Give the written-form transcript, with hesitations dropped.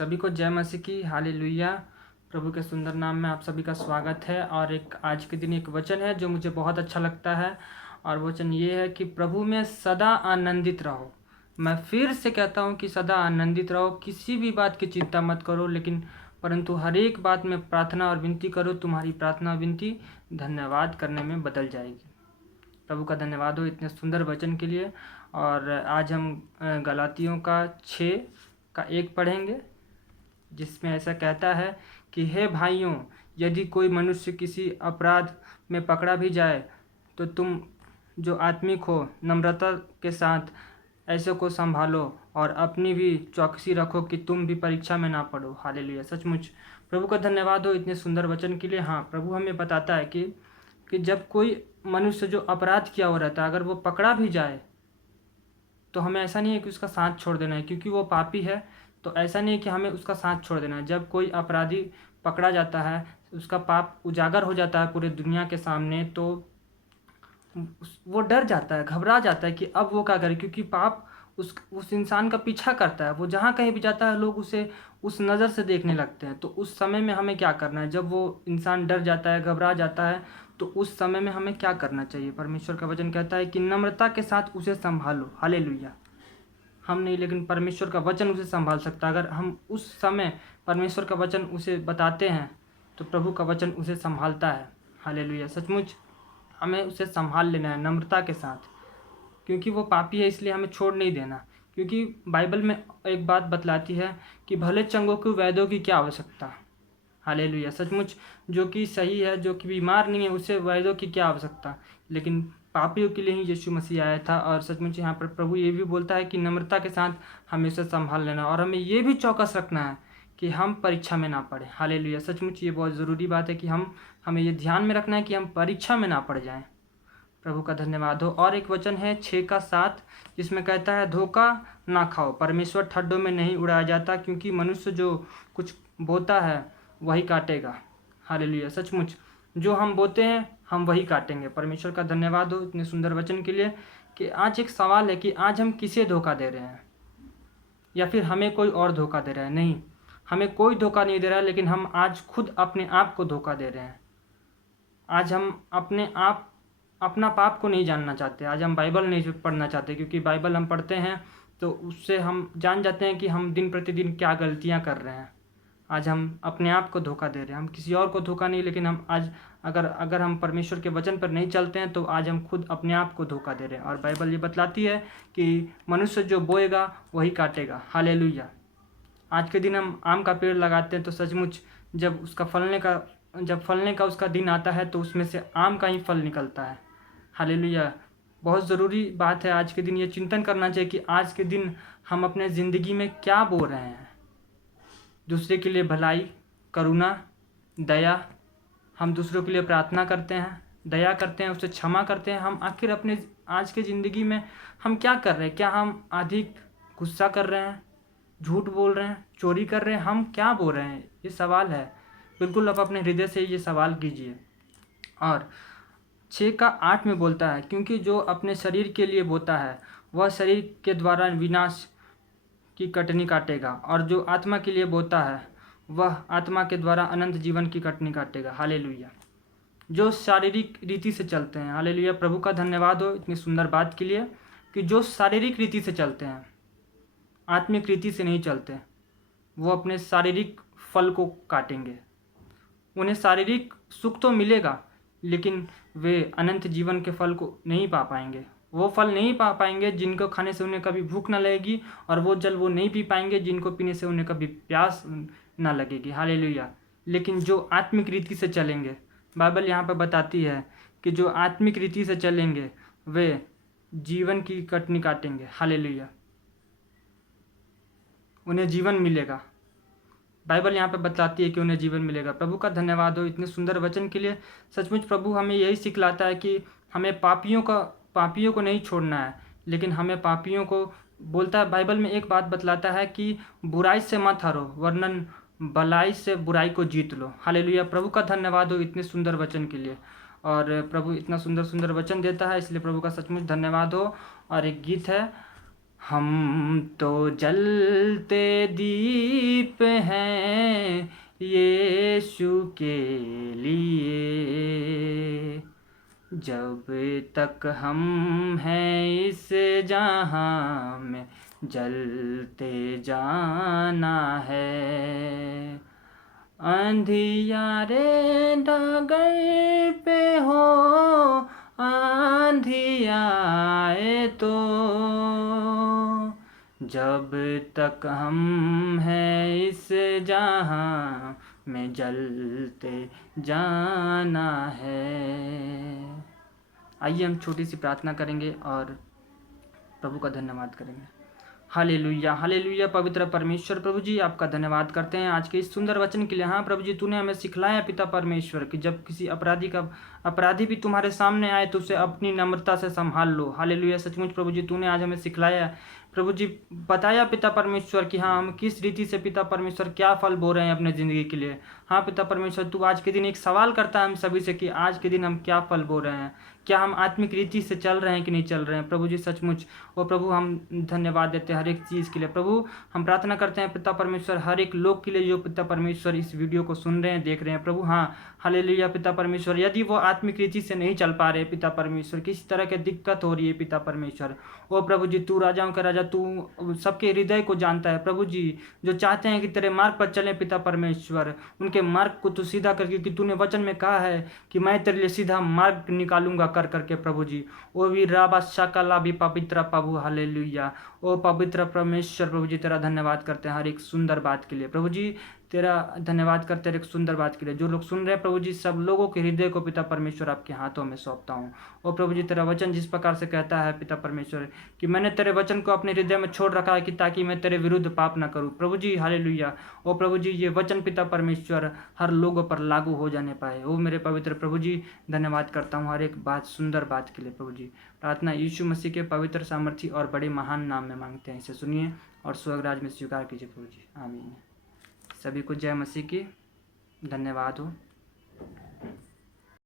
सभी को जय मसीह की हालेलुया। प्रभु के सुंदर नाम में आप सभी का स्वागत है। और एक आज के दिन एक वचन है जो मुझे बहुत अच्छा लगता है, और वचन ये है कि प्रभु में सदा आनंदित रहो। मैं फिर से कहता हूँ कि सदा आनंदित रहो, किसी भी बात की चिंता मत करो, लेकिन परंतु हर एक बात में प्रार्थना और विनती करो। तुम्हारी प्रार्थना और विनती धन्यवाद करने में बदल जाएगी। प्रभु का धन्यवाद हो इतने सुंदर वचन के लिए। और आज हम गलातियों का 6 का 1 पढ़ेंगे, जिसमें ऐसा कहता है कि हे भाइयों, यदि कोई मनुष्य किसी अपराध में पकड़ा भी जाए तो तुम जो आत्मिक हो नम्रता के साथ ऐसे को संभालो, और अपनी भी चौकसी रखो कि तुम भी परीक्षा में ना पड़ो। हालेलुया। सचमुच प्रभु का धन्यवाद हो इतने सुंदर वचन के लिए। हाँ, प्रभु हमें बताता है कि जब कोई मनुष्य जो अपराध किया हुआ रहता है, अगर वो पकड़ा भी जाए तो हमें ऐसा नहीं है कि उसका साथ छोड़ देना है, क्योंकि वो पापी है। तो ऐसा नहीं है कि हमें उसका साथ छोड़ देना है। जब कोई अपराधी पकड़ा जाता है, उसका पाप उजागर हो जाता है पूरे दुनिया के सामने, तो वो डर जाता है, घबरा जाता है कि अब वो क्या करे, क्योंकि पाप उस इंसान का पीछा करता है। वो जहाँ कहीं भी जाता है लोग उसे उस नज़र से देखने लगते हैं। तो उस समय में हमें क्या करना है? जब वो इंसान डर जाता है, घबरा जाता है, तो उस समय में हमें क्या करना चाहिए? परमेश्वर का वचन कहता है कि नम्रता के साथ उसे संभालो। हालेलुया। हम नहीं, लेकिन परमेश्वर का वचन उसे संभाल सकता है। अगर हम उस समय परमेश्वर का वचन उसे बताते हैं तो प्रभु का वचन उसे संभालता है। हालेलुया। सचमुच हमें उसे संभाल लेना है नम्रता के साथ, क्योंकि वो पापी है, इसलिए हमें छोड़ नहीं देना। क्योंकि बाइबल में एक बात बतलाती है कि भले चंगों को वैद्यों की क्या आवश्यकता। हालेलुया। सचमुच जो कि सही है, जो कि बीमार नहीं है, उसे वैद्यों की क्या आवश्यकता, लेकिन पापियों के लिए ही यीशु मसीह आया था। और सचमुच यहाँ पर प्रभु ये भी बोलता है कि नम्रता के साथ हमें उसे संभाल लेना, और हमें ये भी चौकस रखना है कि हम परीक्षा में ना पड़े। हालेलुया। सचमुच ये बहुत ज़रूरी बात है कि हमें ये ध्यान में रखना है कि हम परीक्षा में ना पड़ जाएं। प्रभु का धन्यवाद हो। और एक वचन है 6 का 7, जिसमें कहता है धोखा ना खाओ, परमेश्वर ठड्डों में नहीं उड़ाया जाता, क्योंकि मनुष्य जो कुछ बोता है वही काटेगा। हालेलुया। सचमुच जो हम बोते हैं हम वही काटेंगे। परमेश्वर का धन्यवाद हो इतने सुंदर वचन के लिए। कि आज एक सवाल है कि आज हम किसे धोखा दे रहे हैं, या फिर हमें कोई और धोखा दे रहा है? नहीं, हमें कोई धोखा नहीं दे रहा है, लेकिन हम आज खुद अपने आप को धोखा दे रहे हैं। आज हम अपना पाप को नहीं जानना चाहते। आज हम बाइबल नहीं पढ़ना चाहते, क्योंकि बाइबल हम पढ़ते हैं तो उससे हम जान जाते हैं कि हम दिन प्रतिदिन क्या गलतियां कर रहे हैं। आज हम अपने आप को धोखा दे रहे हैं, हम किसी और को धोखा नहीं, लेकिन हम आज अगर हम परमेश्वर के वचन पर नहीं चलते हैं तो आज हम खुद अपने आप को धोखा दे रहे हैं। और बाइबल ये बतलाती है कि मनुष्य जो बोएगा वही काटेगा। हालेलुया। आज के दिन हम आम का पेड़ लगाते हैं तो सचमुच जब फलने का उसका दिन आता है तो उसमें से आम का ही फल निकलता है। हालेलुया। बहुत ज़रूरी बात है आज के दिन ये चिंतन करना चाहिए कि आज के दिन हम अपने ज़िंदगी में क्या बो रहे हैं। दूसरे के लिए भलाई, करुणा, दया, हम दूसरों के लिए प्रार्थना करते हैं, दया करते हैं, उसे क्षमा करते हैं। हम आखिर अपने आज के ज़िंदगी में हम क्या कर रहे हैं? क्या हम अधिक गुस्सा कर रहे हैं, झूठ बोल रहे हैं, चोरी कर रहे हैं? हम क्या बोल रहे हैं? ये सवाल है। बिल्कुल आप अपने हृदय से ये सवाल कीजिए। और 6 का 8 में बोलता है, क्योंकि जो अपने शरीर के लिए बोता है वह शरीर के द्वारा विनाश की कटनी काटेगा, और जो आत्मा के लिए बोता है वह आत्मा के द्वारा अनंत जीवन की कटनी काटेगा। हालेलुया। जो शारीरिक रीति से चलते हैं, हालेलुया, प्रभु का धन्यवाद हो इतनी सुंदर बात के लिए कि जो शारीरिक रीति से चलते हैं, आत्मिक रीति से नहीं चलते, वो अपने शारीरिक फल को काटेंगे। उन्हें शारीरिक सुख तो मिलेगा, लेकिन वे अनंत जीवन के फल को नहीं पा पाएंगे। वो फल नहीं पा पाएंगे जिनको खाने से उन्हें कभी भूख ना लगेगी, और वो जल वो नहीं पी पाएंगे जिनको पीने से उन्हें कभी प्यास ना लगेगी। हालेलुया। लेकिन जो आत्मिक रीति से चलेंगे, बाइबल यहाँ पर बताती है कि जो आत्मिक रीति से चलेंगे वे जीवन की कटनी काटेंगे। हालेलुया। उन्हें जीवन मिलेगा। बाइबल यहाँ पे बताती है कि उन्हें जीवन मिलेगा। प्रभु का धन्यवाद हो इतने सुंदर वचन के लिए। सचमुच प्रभु हमें यही सिखलाता है कि हमें पापियों को नहीं छोड़ना है, लेकिन हमें पापियों को बोलता है। बाइबल में एक बात बतलाता है कि बुराई से मत हारो, वरन भलाई से बुराई को जीत लो। हालेलुया। प्रभु का धन्यवाद हो इतने सुंदर वचन के लिए। और प्रभु इतना सुंदर सुंदर वचन देता है, इसलिए प्रभु का सचमुच धन्यवाद हो। और एक गीत है, हम तो जलते दीप हैं यीशु के लिए, जब तक हम हैं इस जहां में जलते जाना है। अंधियारे डगर पे हो आंधी आए तो, जब तक हम हैं इस जहां में जलते जाना है। आइए हम छोटी सी प्रार्थना करेंगे और प्रभु का धन्यवाद करेंगे। Hallelujah, hallelujah. पवित्र परमेश्वर प्रभु जी, आपका धन्यवाद करते हैं आज के इस सुंदर वचन के लिए। हाँ प्रभु जी, तूने हमें सिखलाया पिता परमेश्वर कि जब किसी अपराधी भी तुम्हारे सामने आए तो उसे अपनी नम्रता से संभाल लो। हालेलुया, सचमुच प्रभु जी तूने आज हमें सिखलाया प्रभु जी, बताया पिता परमेश्वर कि हाँ हम किस रीति से पिता परमेश्वर क्या फल बो रहे हैं अपने ज़िंदगी के लिए। हाँ पिता परमेश्वर, तू आज के दिन एक सवाल करता है हम सभी से कि आज के दिन हम क्या फल बो रहे हैं, क्या हम आत्मिक रीति से चल रहे हैं कि नहीं चल रहे हैं। प्रभु जी सचमुच वो प्रभु हम धन्यवाद देते हैं हर एक चीज़ के लिए। प्रभु हम प्रार्थना करते हैं पिता परमेश्वर हर एक लोग के लिए जो पिता परमेश्वर इस वीडियो को सुन रहे हैं, देख रहे हैं प्रभु। हाँ हालेलुया पिता परमेश्वर, यदि वो आत्मिक रीति से नहीं चल पा रहे पिता परमेश्वर, किसी तरह की दिक्कत हो रही है पिता परमेश्वर, ओ प्रभु जी तू राजाओं का राजा, तू सबके हृदय को जानता है प्रभु जी। जो चाहते हैं कि तेरे मार्ग पर चलें पिता परमेश्वर, उनके मार्ग को तू सीधा करके, कि तूने वचन में कहा है कि मैं तेरे लिए सीधा मार्ग निकालूंगा कर करके प्रभु जी। ओ भी राबा शाकाला भी पवित्र प्रभु, हालेलुया। ओ पवित्र परमेश्वर प्रभु जी, तेरा धन्यवाद करते हैं हर एक सुंदर बात के लिए प्रभु जी। तेरा धन्यवाद करते हैं हर एक सुंदर बात के लिए। जो लोग सुन रहे हैं प्रभु जी, सब लोगों के हृदय को पिता परमेश्वर आपके हाथों में सौंपता हूँ। ओ प्रभु जी, तेरा वचन जिस प्रकार से कहता है पिता परमेश्वर कि मैंने तेरे वचन को अपने हृदय में छोड़ रखा है कि ताकि मैं तेरे विरुद्ध पाप ना करूँ प्रभु जी। हालेलुया। ओ प्रभु जी, ये वचन पिता परमेश्वर हर लोगों पर लागू हो जाने पाए। ओ मेरे पवित्र प्रभु जी, धन्यवाद करता हूँ हर एक बात, सुंदर बात के लिए प्रभु जी। प्रार्थना यीशु मसीह के पवित्र सामर्थी और बड़े महान नाम में मांगते हैं, इसे सुनिए और स्वर्गराज में स्वीकार कीजिए प्रभु जी, आमीन। सभी को जय मसीह की, धन्यवाद हो।